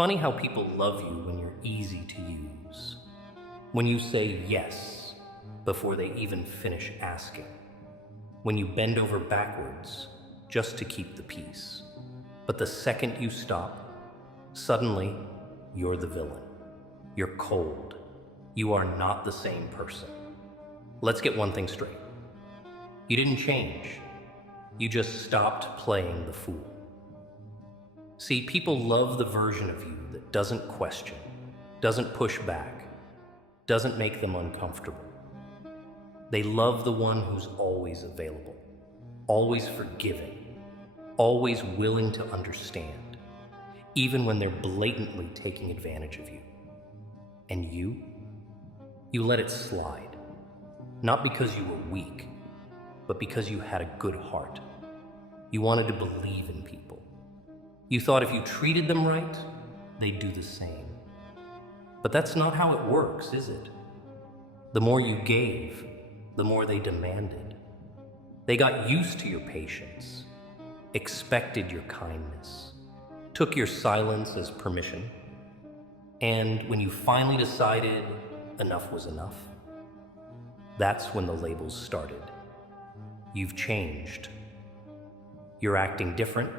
funny how people love you when you're easy to use. When you say yes before they even finish asking. When you bend over backwards just to keep the peace. But the second you stop, suddenly you're the villain. You're cold. You are not the same person. Let's get one thing straight. You didn't change. You just stopped playing the fool. See, people love the version of you that doesn't question, doesn't push back, doesn't make them uncomfortable. They love the one who's always available, always forgiving, always willing to understand, even when they're blatantly taking advantage of you. And you let it slide, not because you were weak, but because you had a good heart. You wanted to believe in people. You thought if you treated them right, they'd do the same. But that's not how it works, is it? The more you gave, the more they demanded. They got used to your patience, expected your kindness, took your silence as permission. And when you finally decided enough was enough, that's when the labels started. You've changed. You're acting different.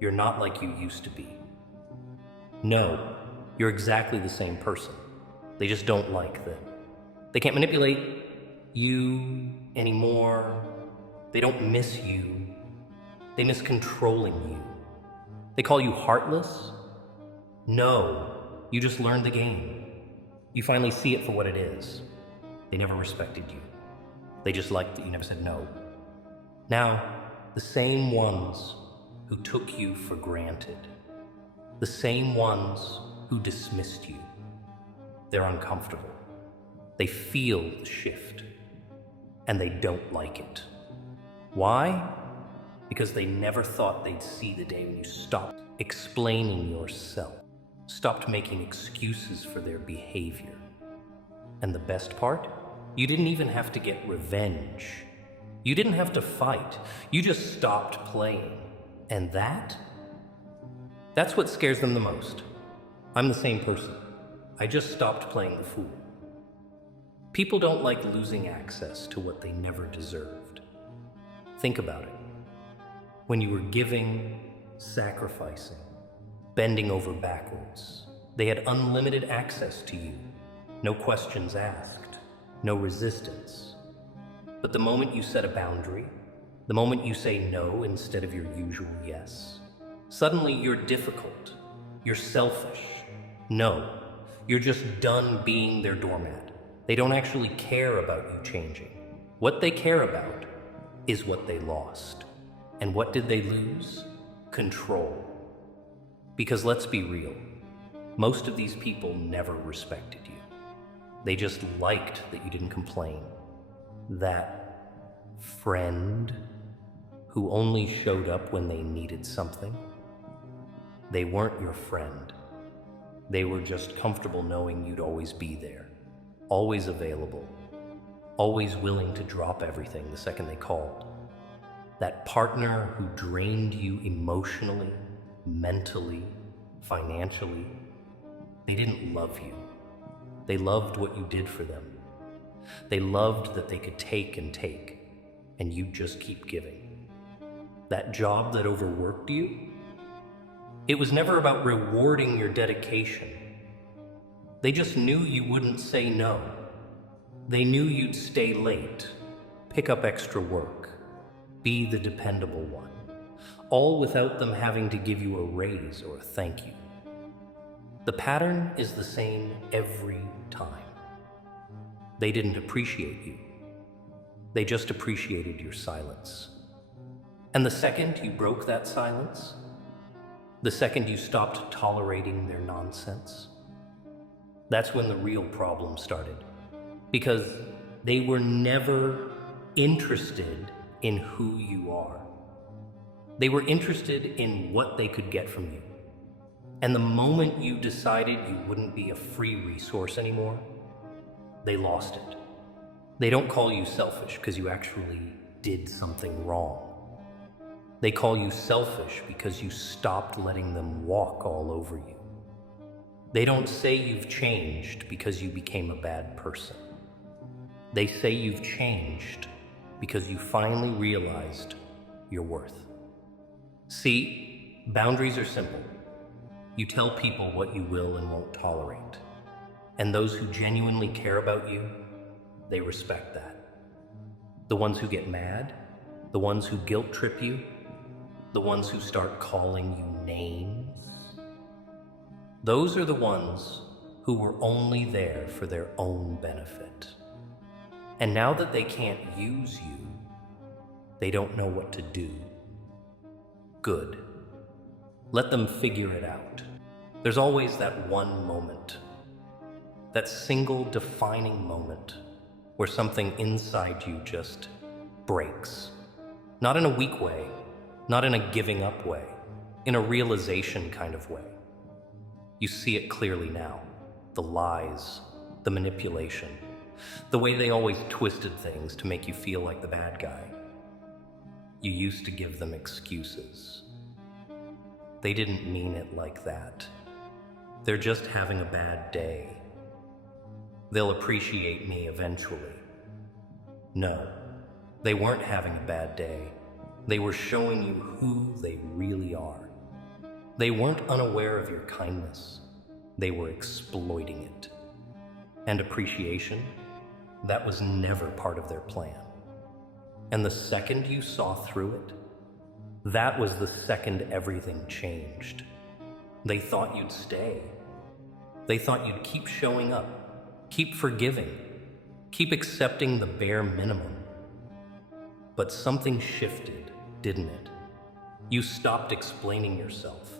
You're not like you used to be. No, you're exactly the same person. They just don't like that. They can't manipulate you anymore. They don't miss you. They miss controlling you. They call you heartless. No, you just learned the game. You finally see it for what it is. They never respected you. They just liked that you never said no. Now, the same ones who took you for granted, the same ones who dismissed you, they're uncomfortable. They feel the shift, and they don't like it. Why? Because they never thought they'd see the day when you stopped explaining yourself, stopped making excuses for their behavior. And the best part? You didn't even have to get revenge. You didn't have to fight. You just stopped playing. And that's what scares them the most. I'm the same person. I just stopped playing the fool. People don't like losing access to what they never deserved. Think about it. When you were giving, sacrificing, bending over backwards, they had unlimited access to you. No questions asked, no resistance. But the moment you set a boundary, the moment you say no instead of your usual yes, suddenly you're difficult, you're selfish. No, you're just done being their doormat. They don't actually care about you changing. What they care about is what they lost. And what did they lose? Control. Because let's be real, most of these people never respected you. They just liked that you didn't complain. That friend who only showed up when they needed something. They weren't your friend. They were just comfortable knowing you'd always be there, always available, always willing to drop everything the second they called. That partner who drained you emotionally, mentally, financially. They didn't love you. They loved what you did for them. They loved that they could take, and you just keep giving. That job that overworked you, it was never about rewarding your dedication. They just knew you wouldn't say no. They knew you'd stay late, pick up extra work, be the dependable one, all without them having to give you a raise or a thank you. The pattern is the same every time. They didn't appreciate you. They just appreciated your silence. And the second you broke that silence, the second you stopped tolerating their nonsense, that's when the real problem started. Because they were never interested in who you are. They were interested in what they could get from you. And the moment you decided you wouldn't be a free resource anymore, they lost it. They don't call you selfish because you actually did something wrong. They call you selfish because you stopped letting them walk all over you. They don't say you've changed because you became a bad person. They say you've changed because you finally realized your worth. See, boundaries are simple. You tell people what you will and won't tolerate. And those who genuinely care about you, they respect that. The ones who get mad, the ones who guilt trip you, the ones who start calling you names, those are the ones who were only there for their own benefit. And now that they can't use you, they don't know what to do. Good. Let them figure it out. There's always that one moment, that single defining moment where something inside you just breaks. Not in a weak way, not in a giving up way, in a realization kind of way. You see it clearly now. The lies, the manipulation, the way they always twisted things to make you feel like the bad guy. You used to give them excuses. They didn't mean it like that. They're just having a bad day. They'll appreciate me eventually. No, they weren't having a bad day. They were showing you who they really are. They weren't unaware of your kindness. They were exploiting it. And appreciation, that was never part of their plan. And the second you saw through it, that was the second everything changed. They thought you'd stay. They thought you'd keep showing up, keep forgiving, keep accepting the bare minimum. But something shifted, didn't it? You stopped explaining yourself.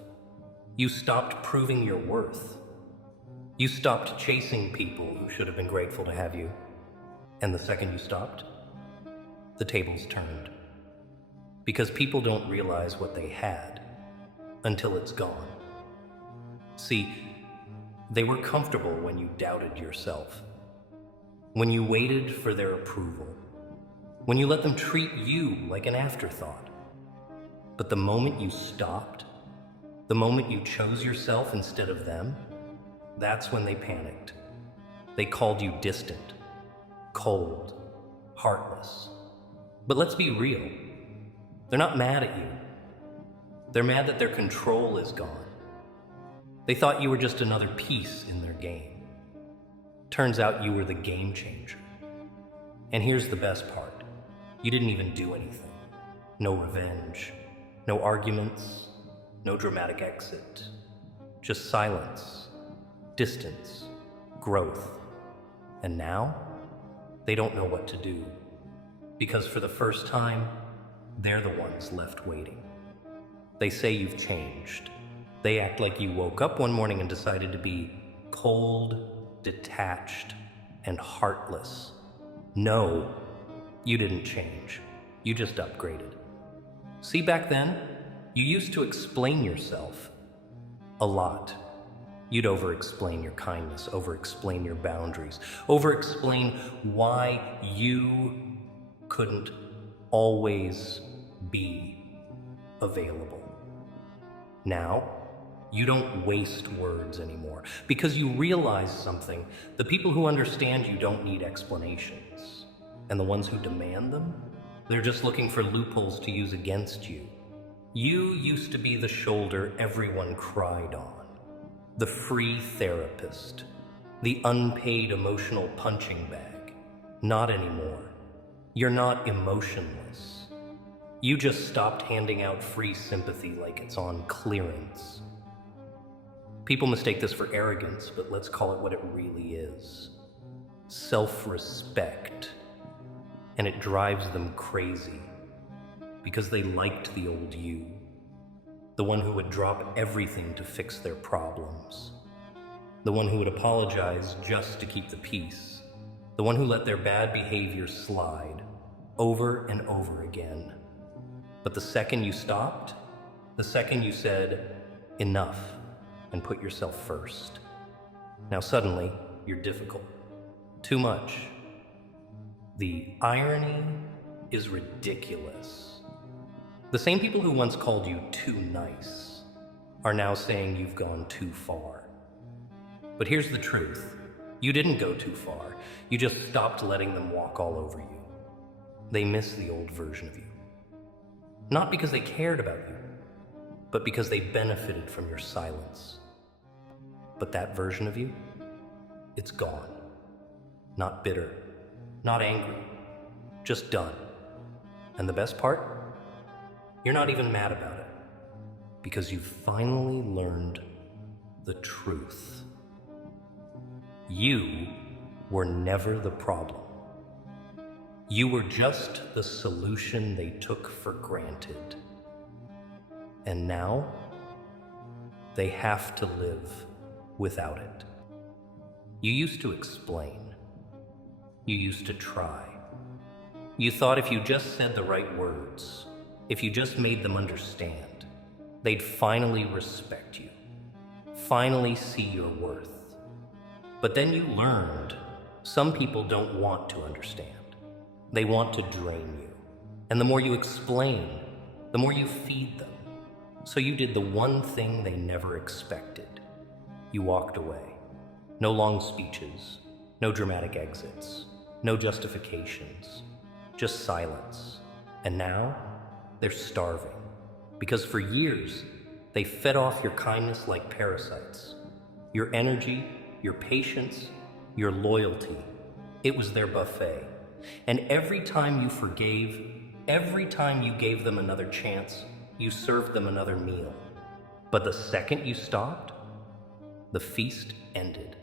You stopped proving your worth. You stopped chasing people who should have been grateful to have you. And the second you stopped, the tables turned. Because people don't realize what they had until it's gone. See, they were comfortable when you doubted yourself, when you waited for their approval, when you let them treat you like an afterthought. But the moment you stopped, the moment you chose yourself instead of them, that's when they panicked. They called you distant, cold, heartless. But let's be real. They're not mad at you. They're mad that their control is gone. They thought you were just another piece in their game. Turns out you were the game changer. And here's the best part. You didn't even do anything. No revenge, no arguments, no dramatic exit. Just silence, distance, growth. And now, they don't know what to do. Because for the first time, they're the ones left waiting. They say you've changed. They act like you woke up one morning and decided to be cold, detached, and heartless. No, you didn't change. You just upgraded. See, back then, you used to explain yourself a lot. You'd over-explain your kindness, over-explain your boundaries, over-explain why you couldn't always be available. Now, you don't waste words anymore because you realize something. The people who understand you don't need explanations. And the ones who demand them, they're just looking for loopholes to use against you. You used to be the shoulder everyone cried on, the free therapist, the unpaid emotional punching bag. Not anymore. You're not emotionless. You just stopped handing out free sympathy like it's on clearance. People mistake this for arrogance, but let's call it what it really is. Self-respect. And it drives them crazy because they liked the old you, the one who would drop everything to fix their problems, the one who would apologize just to keep the peace, the one who let their bad behavior slide over and over again. But the second you stopped, the second you said, enough, and put yourself first, now suddenly you're difficult. Too much. The irony is ridiculous. The same people who once called you too nice are now saying you've gone too far. But here's the truth. You didn't go too far. You just stopped letting them walk all over you. They miss the old version of you. Not because they cared about you, but because they benefited from your silence. But that version of you, it's gone. Not bitter, not angry, just done. And the best part? You're not even mad about it, because you finally learned the truth. You were never the problem. You were just the solution they took for granted. And now, they have to live without it. You used to explain. You used to try. You thought if you just said the right words, if you just made them understand, they'd finally respect you, finally see your worth. But then you learned some people don't want to understand. They want to drain you. And the more you explain, the more you feed them. So you did the one thing they never expected. You walked away. No long speeches, no dramatic exits, no justifications, just silence. And now, they're starving. Because for years, they fed off your kindness like parasites. Your energy, your patience, your loyalty. It was their buffet. And every time you forgave, every time you gave them another chance, you served them another meal. But the second you stopped, the feast ended.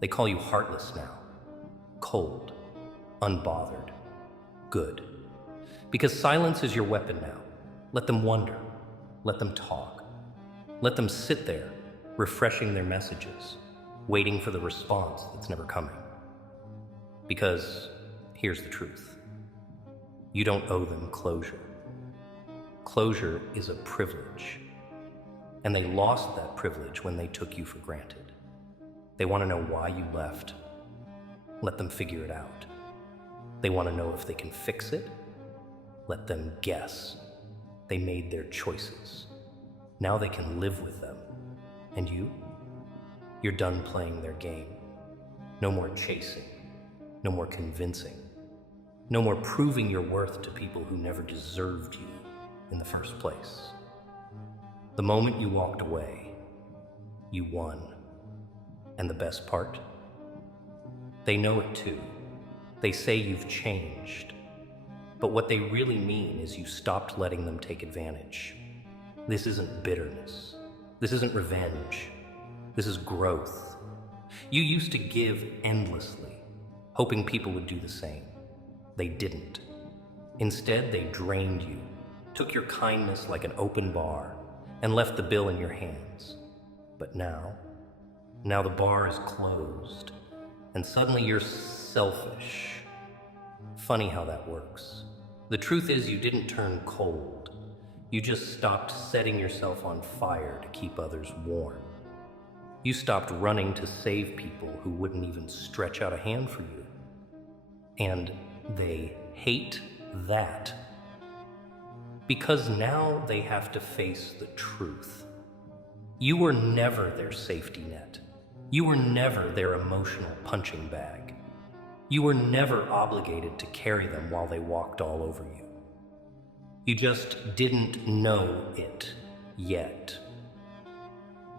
They call you heartless now. Cold, unbothered, good. Because silence is your weapon now. Let them wonder. Let them talk. Let them sit there, refreshing their messages, waiting for the response that's never coming. Because here's the truth. You don't owe them closure. Closure is a privilege. And they lost that privilege when they took you for granted. They want to know why you left. Let them figure it out. They want to know if they can fix it. Let them guess. They made their choices. Now they can live with them. And you? You're done playing their game. No more chasing. No more convincing. No more proving your worth to people who never deserved you in the first place. The moment you walked away, you won. And the best part? They know it too. They say you've changed. But what they really mean is you stopped letting them take advantage. This isn't bitterness. This isn't revenge. This is growth. You used to give endlessly, hoping people would do the same. They didn't. Instead, they drained you, took your kindness like an open bar, and left the bill in your hands. But now the bar is closed, and suddenly you're selfish. Funny how that works. The truth is you didn't turn cold. You just stopped setting yourself on fire to keep others warm. You stopped running to save people who wouldn't even stretch out a hand for you. And they hate that. Because now they have to face the truth. You were never their safety net. You were never their emotional punching bag. You were never obligated to carry them while they walked all over you. You just didn't know it yet.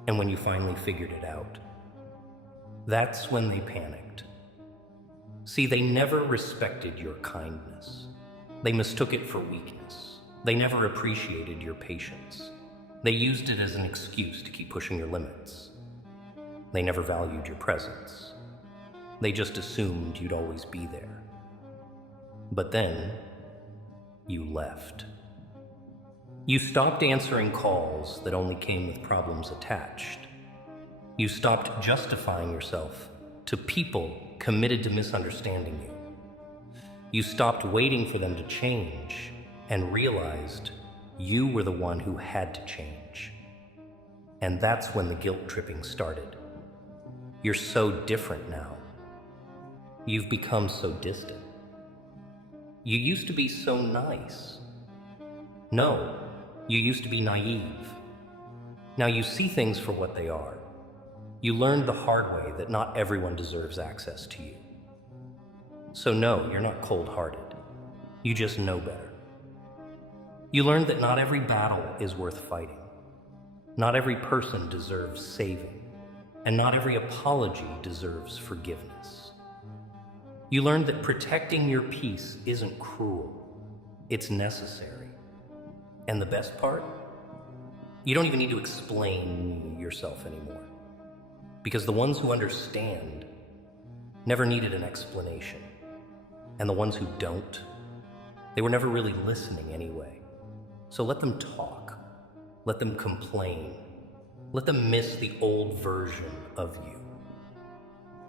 And when you finally figured it out, that's when they panicked. See, they never respected your kindness. They mistook it for weakness. They never appreciated your patience. They used it as an excuse to keep pushing your limits. They never valued your presence. They just assumed you'd always be there. But then, you left. You stopped answering calls that only came with problems attached. You stopped justifying yourself to people committed to misunderstanding you. You stopped waiting for them to change and realized you were the one who had to change. And that's when the guilt tripping started. You're so different now. You've become so distant. You used to be so nice. No, you used to be naive. Now you see things for what they are. You learned the hard way that not everyone deserves access to you. So no, you're not cold-hearted. You just know better. You learned that not every battle is worth fighting. Not every person deserves saving, and not every apology deserves forgiveness. You learned that protecting your peace isn't cruel, it's necessary. And the best part? You don't even need to explain yourself anymore. Because the ones who understand never needed an explanation. And the ones who don't, they were never really listening anyway. So let them talk. Let them complain. Let them miss the old version of you.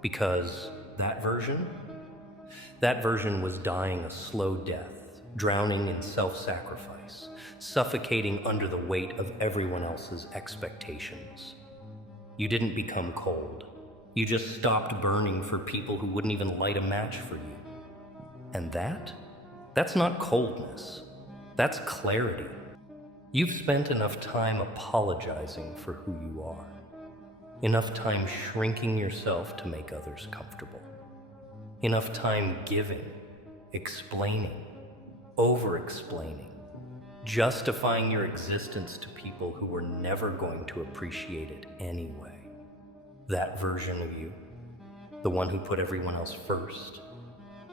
Because that version was dying a slow death, drowning in self-sacrifice, suffocating under the weight of everyone else's expectations. You didn't become cold. You just stopped burning for people who wouldn't even light a match for you. And that's not coldness. That's clarity. You've spent enough time apologizing for who you are. Enough time shrinking yourself to make others comfortable. Enough time giving, explaining, over-explaining, justifying your existence to people who were never going to appreciate it anyway. That version of you, the one who put everyone else first,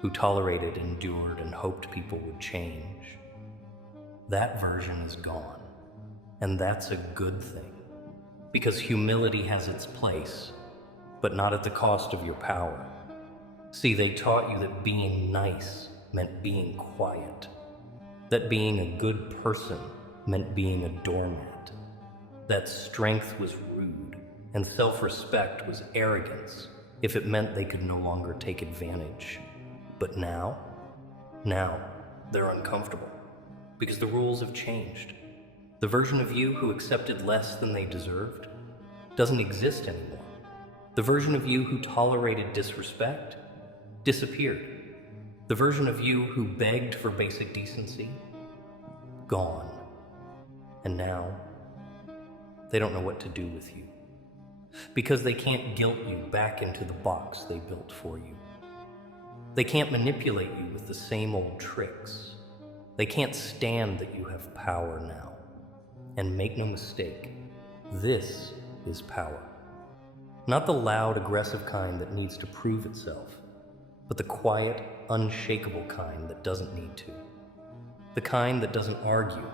who tolerated, endured, and hoped people would change, that version is gone. And that's a good thing. Because humility has its place, but not at the cost of your power. See, they taught you that being nice meant being quiet. That being a good person meant being a doormat. That strength was rude, and self-respect was arrogance if it meant they could no longer take advantage. But now they're uncomfortable because the rules have changed. The version of you who accepted less than they deserved doesn't exist anymore. The version of you who tolerated disrespect disappeared. The version of you who begged for basic decency, gone. And now, they don't know what to do with you. Because they can't guilt you back into the box they built for you. They can't manipulate you with the same old tricks. They can't stand that you have power now. And make no mistake, this is power. Not the loud, aggressive kind that needs to prove itself, but the quiet, unshakable kind that doesn't need to. The kind that doesn't argue,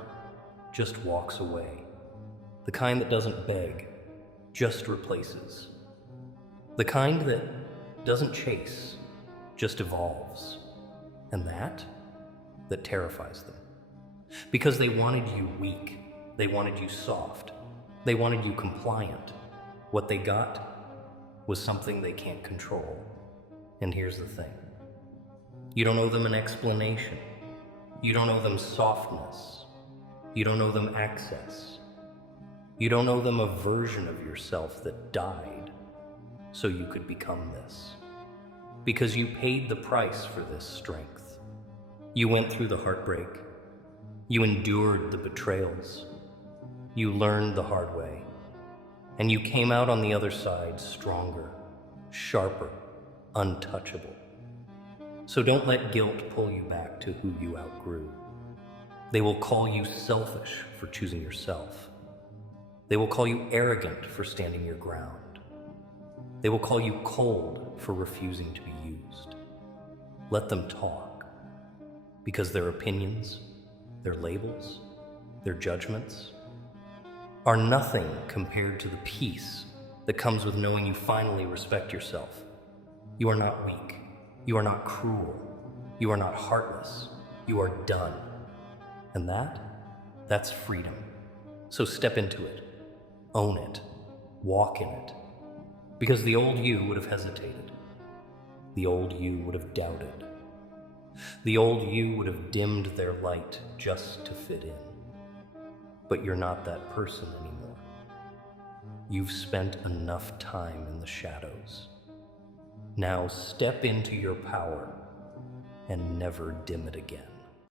just walks away. The kind that doesn't beg, just replaces. The kind that doesn't chase, just evolves. And that terrifies them. Because they wanted you weak. They wanted you soft. They wanted you compliant. What they got was something they can't control. And here's the thing. You don't owe them an explanation. You don't owe them softness. You don't owe them access. You don't owe them a version of yourself that died so you could become this. Because you paid the price for this strength. You went through the heartbreak. You endured the betrayals. You learned the hard way. And you came out on the other side stronger, sharper, untouchable. So don't let guilt pull you back to who you outgrew. They will call you selfish for choosing yourself. They will call you arrogant for standing your ground. They will call you cold for refusing to be used. Let them talk, because their opinions, their labels, their judgments are nothing compared to the peace that comes with knowing you finally respect yourself. You are not weak. You are not cruel. You are not heartless. You are done. And that's freedom. So step into it. Own it. Walk in it. Because the old you would have hesitated. The old you would have doubted. The old you would have dimmed their light just to fit in. But you're not that person anymore. You've spent enough time in the shadows. Now step into your power and never dim it again.